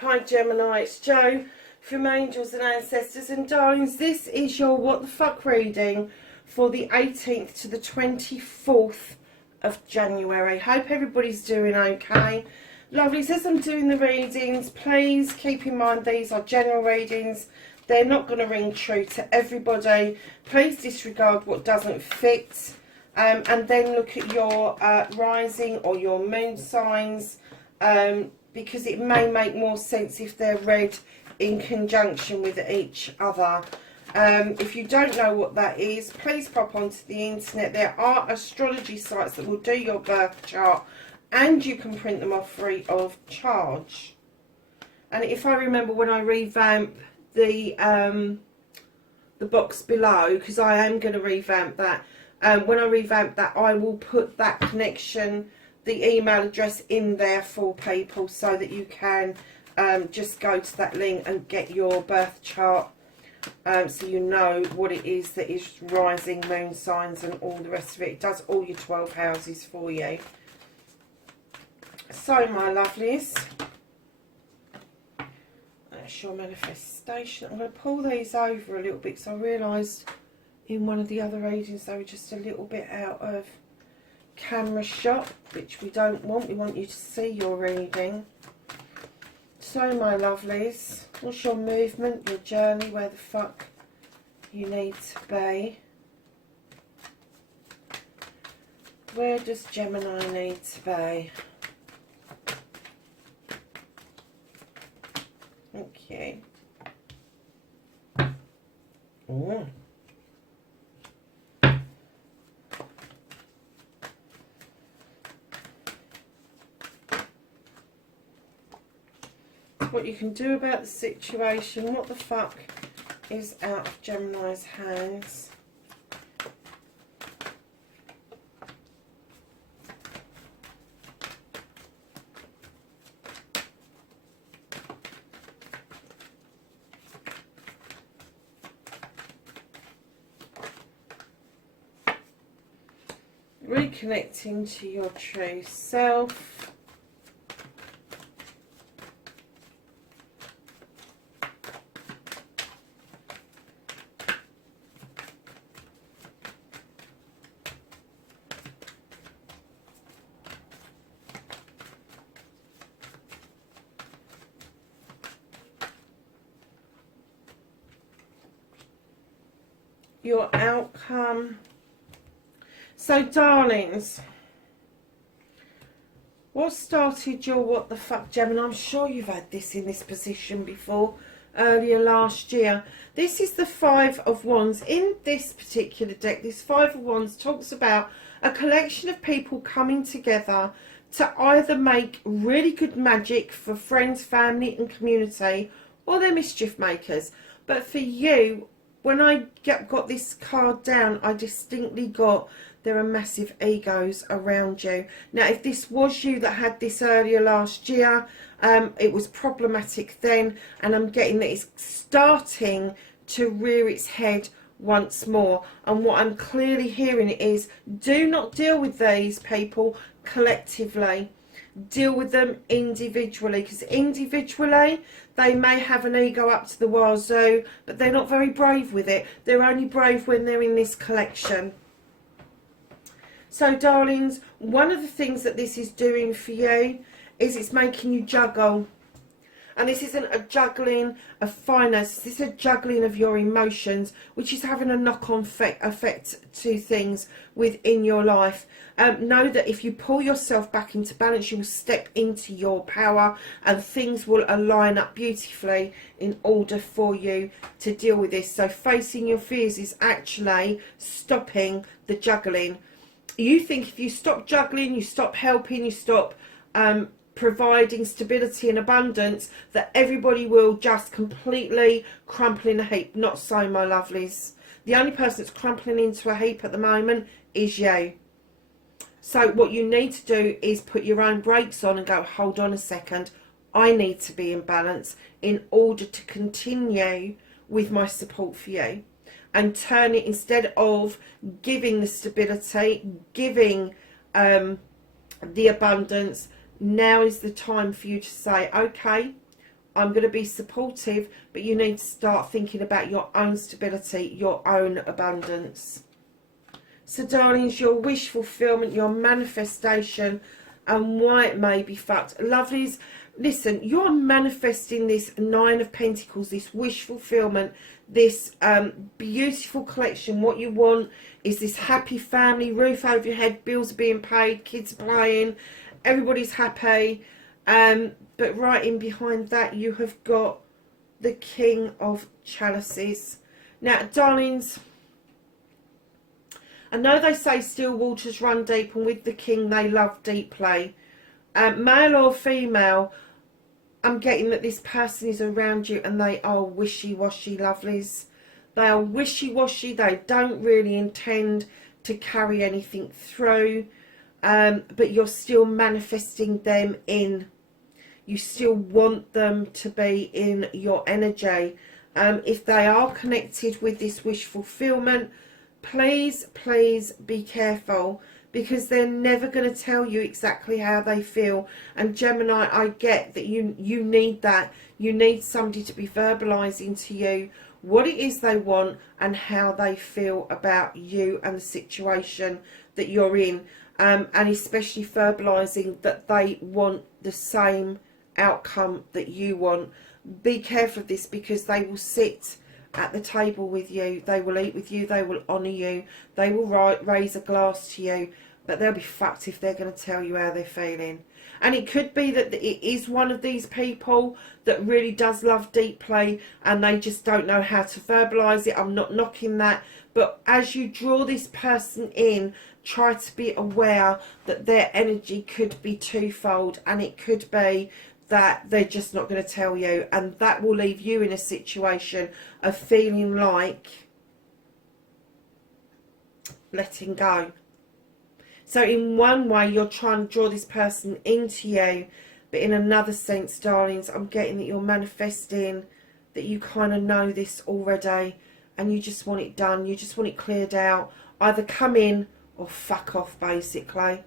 Hi Gemini, it's Jo from Angels and Ancestors, and darlings, this is your what the fuck reading for the 18th to the 24th of January. Hope everybody's doing okay. Lovely, as I'm doing the readings, please keep in mind these are general readings. They're not going to ring true to everybody. Please disregard what doesn't fit, and then look at your rising or your moon signs, because it may make more sense if they're read in conjunction with each other. If you don't know what that is, please pop onto the internet. There are astrology sites that will do your birth chart, and you can print them off free of charge. And if I remember, when I revamp the box below, because I am going to revamp that, when I revamp that, I will put that connection, the email address in there for people, so that you can just go to that link and get your birth chart, so you know what it is that is rising, moon signs and all the rest of it. It does all your 12 houses for you. So my lovelies, that's your manifestation. I'm going to pull these over a little bit, because I realised in one of the other readings they were just a little bit out of camera shot, which we don't want. We want you to see your reading. So my lovelies, what's your movement, your journey, where the fuck you need to be? Where does Gemini need to be? Thank you. Ooh. What you can do about the situation. What the fuck is out of Gemini's hands? Reconnecting to your true self. Your outcome. So darlings, what started your what the fuck, Gemini? I'm sure you've had this in this position before, earlier last year. This is the Five of Wands. In this particular deck, this Five of Wands talks about a collection of people coming together to either make really good magic for friends, family and community, or they're mischief makers. But for you, when I got this card down, I distinctly got there are massive egos around you. Now, if this was you that had this earlier last year, it was problematic then, and I'm getting that it's starting to rear its head once more. And what I'm clearly hearing is, do not deal with these people collectively. Deal with them individually, because individually they may have an ego up to the wazoo, but they're not very brave with it. They're only brave when they're in this collection. So darlings, one of the things that this is doing for you is it's making you juggle. And this isn't a juggling of finances, this is a juggling of your emotions, which is having a knock-on effect to things within your life. Know that if you pull yourself back into balance, you will step into your power, and things will align up beautifully in order for you to deal with this. So facing your fears is actually stopping the juggling. You think if you stop juggling, you stop helping, you stop providing stability and abundance, that everybody will just completely crumple in a heap. Not so, my lovelies. The only person that's crumpling into a heap at the moment is you. So what you need to do is put your own brakes on and go, hold on a second, I need to be in balance in order to continue with my support for you. And turn it, instead of giving the stability, giving the abundance, now is the time for you to say, okay, I'm going to be supportive, but you need to start thinking about your own stability, your own abundance. So darlings, your wish fulfillment, your manifestation, and why it may be fucked. Lovelies, listen, you're manifesting this Nine of Pentacles, this wish fulfillment, this beautiful collection. What you want is this happy family, roof over your head, bills are being paid, kids playing, everybody's happy. But right in behind that, you have got the King of Chalices. Now, darlings, I know they say still waters run deep, and with the King, they love deeply. Male or female, I'm getting that this person is around you and they are wishy-washy, lovelies. They are wishy-washy. They don't really intend to carry anything through. But you're still manifesting them in. You still want them to be in your energy. If they are connected with this wish fulfillment, please, please be careful, because they're never going to tell you exactly how they feel. And Gemini, I get that you need that. You need somebody to be verbalizing to you what it is they want and how they feel about you and the situation that you're in. And especially verbalizing that they want the same outcome that you want. Be careful of this, because they will sit at the table with you, they will eat with you, they will honour you, they will raise a glass to you, but they'll be fucked if they're going to tell you how they're feeling. And it could be that it is one of these people that really does love deeply and they just don't know how to verbalise it. I'm not knocking that, but as you draw this person in, try to be aware that their energy could be twofold, and it could be that they're just not going to tell you, and that will leave you in a situation of feeling like letting go. So in one way, you're trying to draw this person into you, but in another sense, darlings, I'm getting that you're manifesting that you kind of know this already and you just want it done. You just want it cleared out. Either come in or fuck off, basically.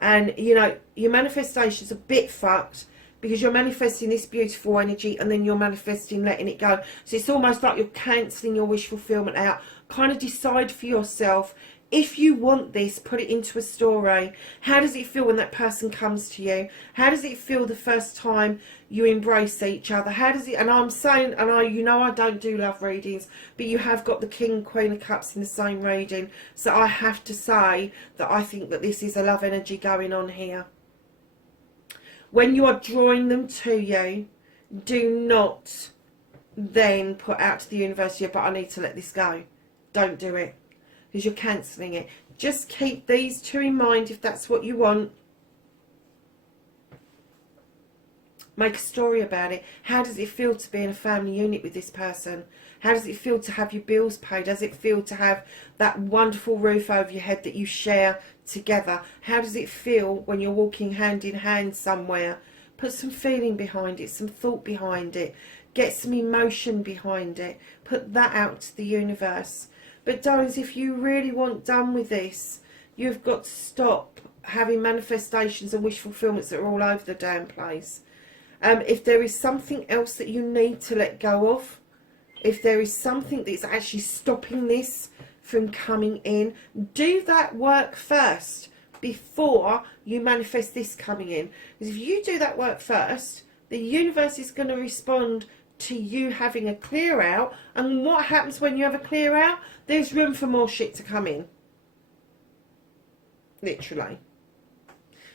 And, you know, your manifestation's a bit fucked because you're manifesting this beautiful energy and then you're manifesting letting it go. So it's almost like you're cancelling your wish fulfillment out. Kind of decide for yourself, if you want this, put it into a story. How does it feel when that person comes to you? How does it feel the first time you embrace each other? How does it, and I'm saying, and you know I don't do love readings, but you have got the King, Queen of Cups in the same reading. So I have to say that I think that this is a love energy going on here. When you are drawing them to you, do not then put out to the universe, yeah, but I need to let this go. Don't do it, because you're cancelling it. Just keep these two in mind if that's what you want. Make a story about it. How does it feel to be in a family unit with this person? How does it feel to have your bills paid? Does it feel to have that wonderful roof over your head that you share together? How does it feel when you're walking hand in hand somewhere? Put some feeling behind it, some thought behind it. Get some emotion behind it. Put that out to the universe. But darlings, if you really want done with this, you've got to stop having manifestations and wish fulfillments that are all over the damn place. If there is something else that you need to let go of, if there is something that's actually stopping this from coming in, do that work first before you manifest this coming in. Because if you do that work first, the universe is going to respond to you having a clear out. And what happens when you have a clear out? There's room for more shit to come in. Literally.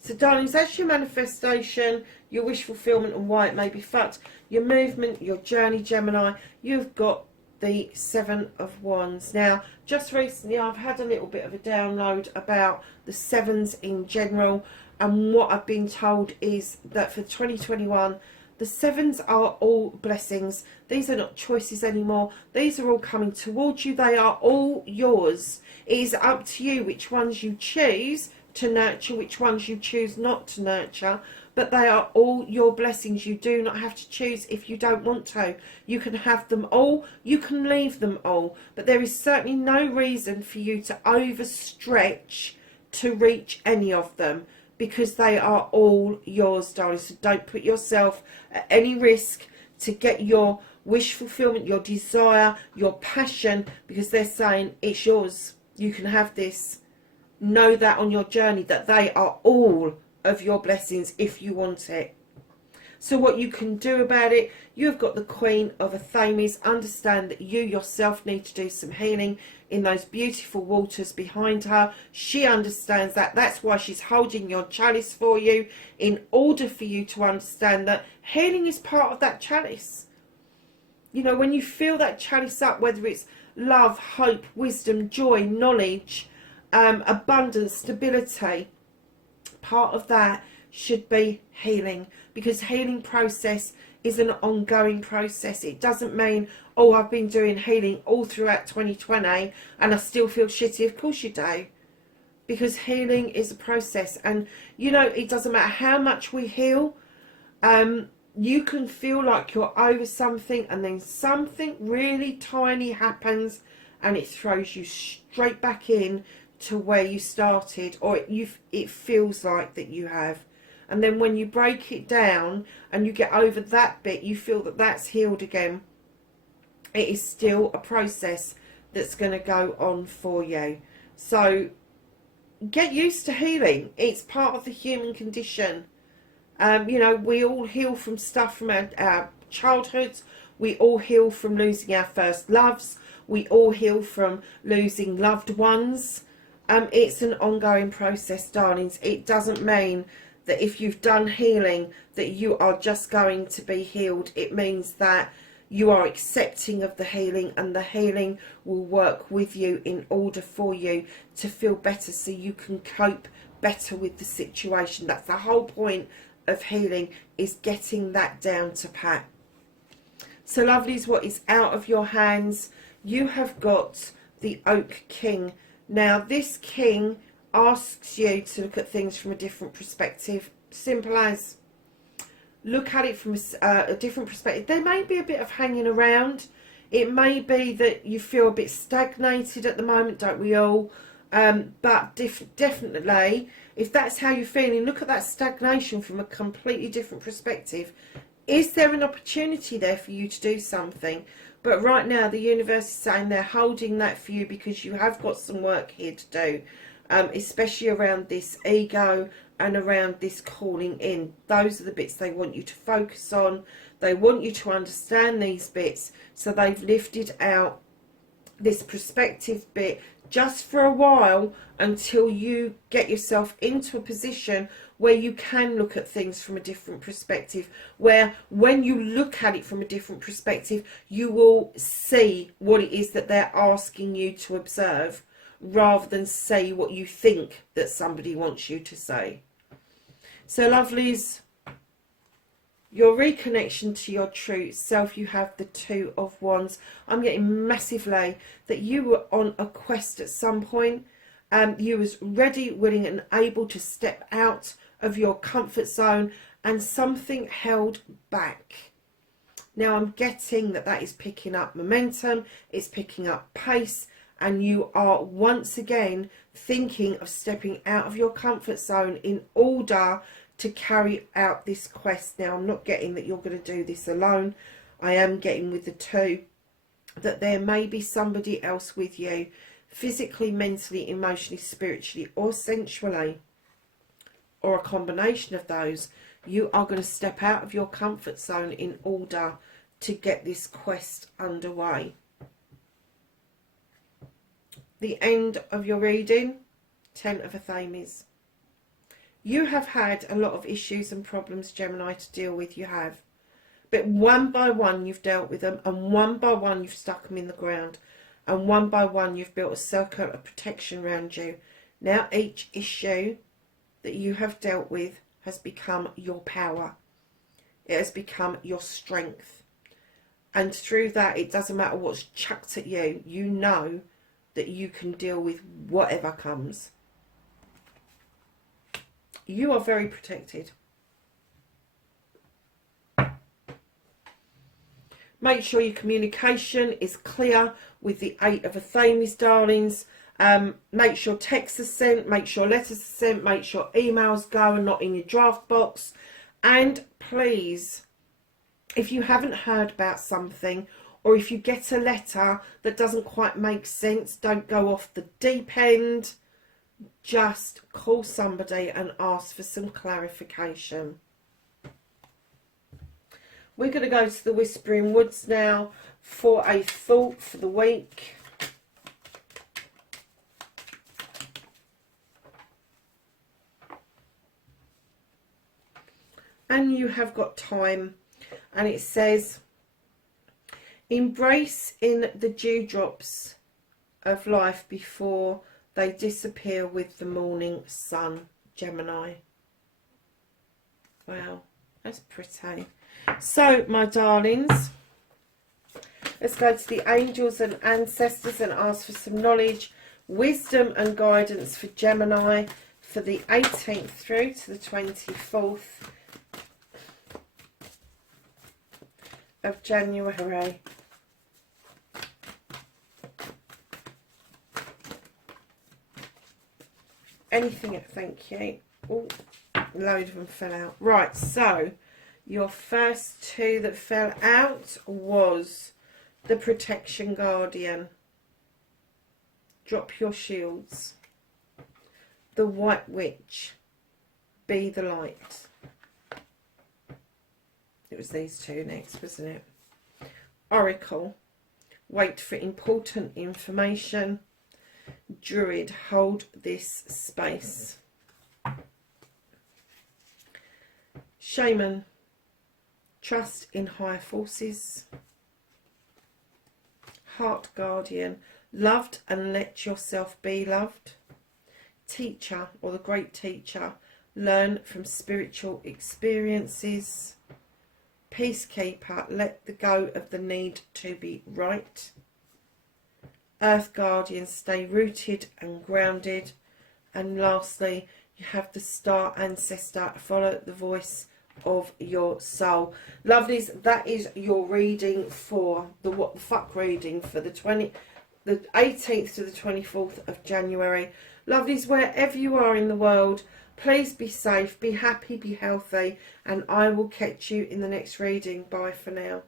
So darlings, that's your manifestation, your wish fulfillment and why it may be fucked. Your movement, your journey, Gemini. You've got the Seven of Wands. Now, just recently I've had a little bit of a download about the sevens in general. And what I've been told is that for 2021, The sevens are all blessings. These are not choices anymore. These are all coming towards you. They are all yours. It is up to you which ones you choose to nurture, which ones you choose not to nurture. But they are all your blessings. You do not have to choose if you don't want to. You can have them all. You can leave them all. But there is certainly no reason for you to overstretch to reach any of them, because they are all yours, darling. So don't put yourself at any risk to get your wish fulfillment, your desire, your passion, because they're saying it's yours. You can have this. Know that on your journey, that they are all of your blessings if you want it. So what you can do about it, you've got the Queen of Athames. Understand that you yourself need to do some healing in those beautiful waters behind her. She understands that. That's why she's holding your chalice for you, in order for you to understand that healing is part of that chalice. You know, when you fill that chalice up, whether it's love, hope, wisdom, joy, knowledge, abundance, stability, part of that should be healing, because healing process is an ongoing process. It doesn't mean, oh, I've been doing healing all throughout 2020 and I still feel shitty. Of course you do, because healing is a process. And you know, it doesn't matter how much we heal, you can feel like you're over something and then something really tiny happens and it throws you straight back in to where you started, or it feels like that you have. And then when you break it down and you get over that bit, you feel that that's healed again. It is still a process that's going to go on for you. So get used to healing. It's part of the human condition. You know, we all heal from stuff from our childhoods. We all heal from losing our first loves. We all heal from losing loved ones. It's an ongoing process, darlings. It doesn't mean that if you've done healing that you are just going to be healed. It means that you are accepting of the healing, and the healing will work with you in order for you to feel better, so you can cope better with the situation. That's the whole point of healing, is getting that down to pat. So lovelies, what is out of your hands? You have got the Oak King. Now this king asks you to look at things from a different perspective. Simple as. Look at it from a different perspective. There may be a bit of hanging around. It may be that you feel a bit stagnated at the moment, don't we all? But definitely, if that's how you're feeling, look at that stagnation from a completely different perspective. Is there an opportunity there for you to do something? But right now, the universe is saying they're holding that for you, because you have got some work here to do, especially around this ego and around this calling in. Those are the bits they want you to focus on. They want you to understand these bits. So they've lifted out this perspective bit just for a while, until you get yourself into a position where you can look at things from a different perspective, where when you look at it from a different perspective, you will see what it is that they're asking you to observe, rather than say what you think that somebody wants you to say. So lovelies, your reconnection to your true self, you have the Two of Wands. I'm getting massively that you were on a quest at some point. You was ready, willing and able to step out of your comfort zone, and something held back. Now I'm getting that that is picking up momentum, it's picking up pace, and you are once again thinking of stepping out of your comfort zone in order to carry out this quest. Now I'm not getting that you're going to do this alone. I am getting with the two that there may be somebody else with you, physically, mentally, emotionally, spiritually or sensually, or a combination of those. You are going to step out of your comfort zone in order to get this quest underway. The end of your reading, 10 of Athames. You have had a lot of issues and problems, Gemini, to deal with. You have. But one by one you've dealt with them, and one by one you've stuck them in the ground, and one by one you've built a circle of protection around you. Now each issue that you have dealt with has become your power. It has become your strength. And through that, it doesn't matter what's chucked at you. You know that you can deal with whatever comes. You are very protected. Make sure your communication is clear with the 8 of Athames, darlings. Make sure texts are sent, make sure letters are sent, make sure emails go and not in your draft box. And please, if you haven't heard about something, or if you get a letter that doesn't quite make sense, don't go off the deep end. Just call somebody and ask for some clarification. We're going to go to the Whispering Woods now for a thought for the week. And you have got time. And it says, embrace in the dewdrops of life before they disappear with the morning sun, Gemini. Wow, that's pretty. So, my darlings, let's go to the angels and ancestors and ask for some knowledge, wisdom and guidance for Gemini for the 18th through to the 24th of January. Anything, thank you. Oh, load of them fell out. Right, so your first two that fell out was the Protection Guardian. Drop your shields. The White Witch. Be the light. It was these two next, wasn't it? Oracle. Wait for important information. Druid. Hold this space. Shaman. Trust in higher forces. Heart Guardian. Loved and let yourself be loved. Teacher, or the Great Teacher. Learn from spiritual experiences. Peacekeeper. Let go of the need to be right. Earth Guardian. Stay rooted and grounded. And lastly, you have the Star Ancestor. Follow the voice of your soul. Lovelies, that is your reading for the what the fuck reading for the 18th to the 24th of January. Lovelies, wherever you are in the world, please be safe, be happy, be healthy, and I will catch you in the next reading. Bye for now.